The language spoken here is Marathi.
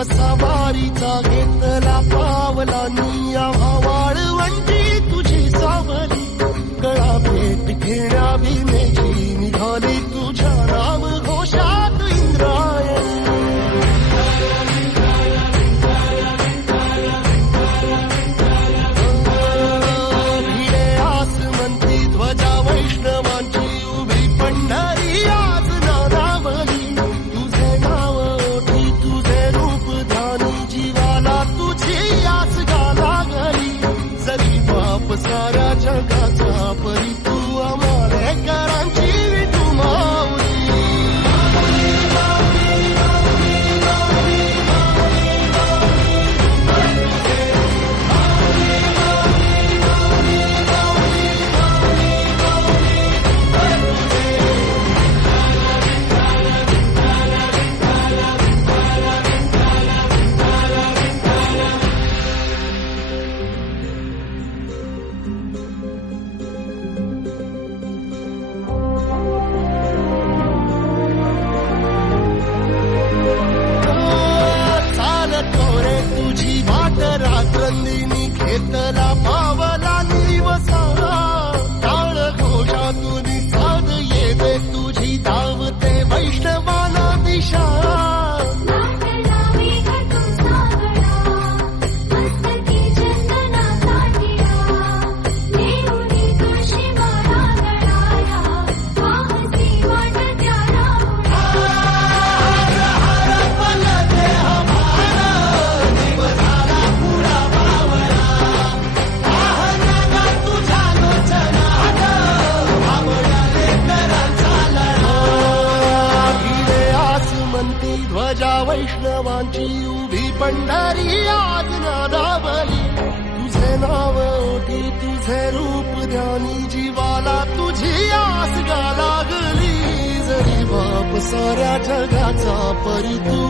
वसा वारीचा घेतला पावलांनी आम्हा वाळवंटी तुझी सावली गळा भेट घेण्या भीमेची निघाली तुझ्या नाम घोषात इंद्रायणी भिडे आसमंती ध्वजा वैष्णवांची उभी पंढरी आज नादावली तुझे नाव ओठी तुझे रूप ध्यानी जीवाला तुझी आस गाला गली जरी बाप साऱ्या जगाचा परी तू आमालेकरांची विठू माऊली तुझी वाट रात्रंदिनी घेतला पावला निवसा टाळ घोषातून साध येते तुझी धावते वैष्णवाला दिशा ध्वजा वैष्णवांची उभी पंढरी आज नादावली तुझे नाव ओठी तुझे रूप ध्यानी जीवाला तुझी आस गा लागली जरी बाप साऱ्या जगाचा परी तू